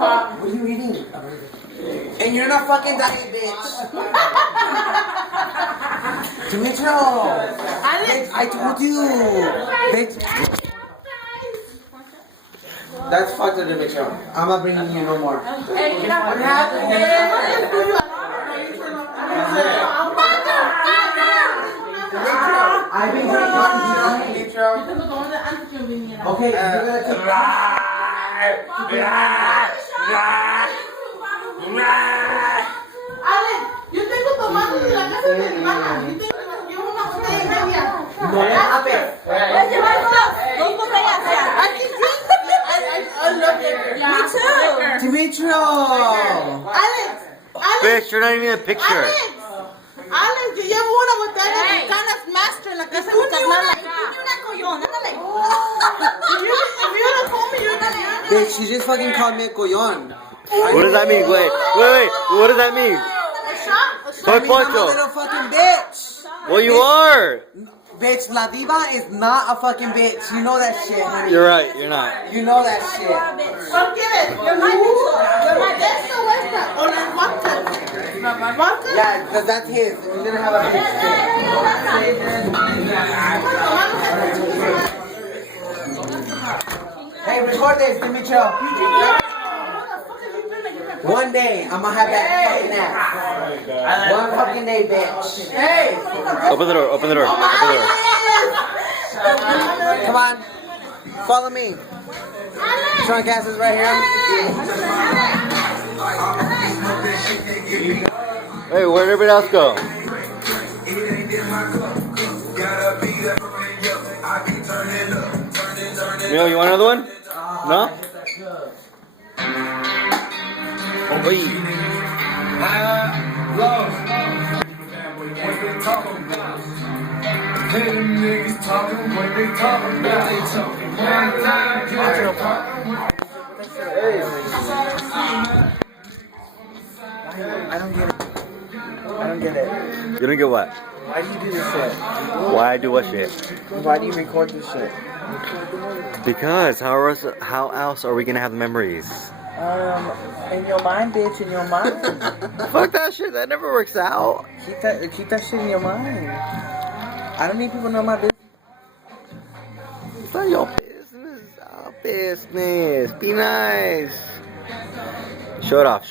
What are you eating? And you're not fucking diet, bitch. Demetrio. Bitch, I told you. Bitch. That's fucked up, Demetrio. I'm not bringing you no more. What happened? I've been drinking Demetrio. Okay, you're gonna take Alex, yo tengo tomates de la casa de mi hermana. Yo llevo una botella y media. Let's llevar dos botellas. I love liquor. Me too. Demetrio. Alex, Bitch, you're not even in the picture. Alex, yo llevo una botella de Canas Master en la casa de mi hermana. Bitch, she just fucking called me a collón. What does that mean? Wait. What does that mean? Soy I'm a Poncho. little fucking bitch. Well, you are. Bitch, La Diva is not a fucking bitch. You know that shit, honey. You're right. You're not. You know that shit. ¿Por qué? You're my bitch. You're my bitch. Eso es o la vodka. Vodka? Yeah, because that's his. You're gonna have a bitch too. Hey, record this, Demetrio. One day, I'm gonna have that fucking ass. One fucking day, bitch. Hey! Open the door. Open the door. Open the door. Come on. Follow me. Trunk ass is right here. Hey, where'd everybody else go? Neil, you want another one? No? Wait. I don't get it. I don't get it. You don't get what? Why do you do this shit? Why I do what shit? Why do you record this shit? Because how else are we gonna have memories? In your mind, bitch, in your mind. Fuck that shit. That never works out. Keep that shit in your mind. I don't need people to know my business. It's not your business. Our business. Be nice. Shut off.